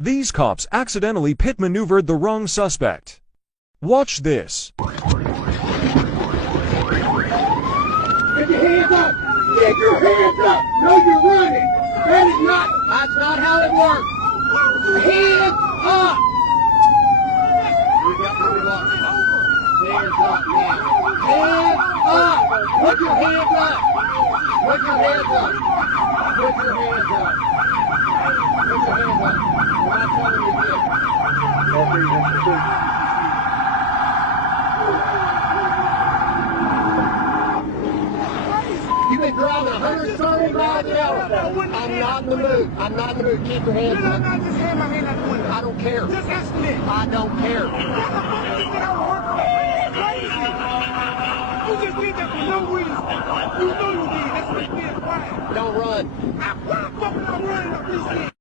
These cops accidentally pit maneuvered the wrong suspect. Watch this. Get your hands up! Get your hands up! No, you're running! That's not how it works! Hands up! Hands up now! Hands up! Put your hands up! Put your hands up! Put your hands up! Put your hands up! We're not telling you this. You've been driving 130 miles an hour. I'm not in the mood. I'm not in the mood. Keep your hands up. I don't care. Just ask me. I don't care. You just did that for no reason. You know you did. That's what you did. Don't run. I'm running up this shit.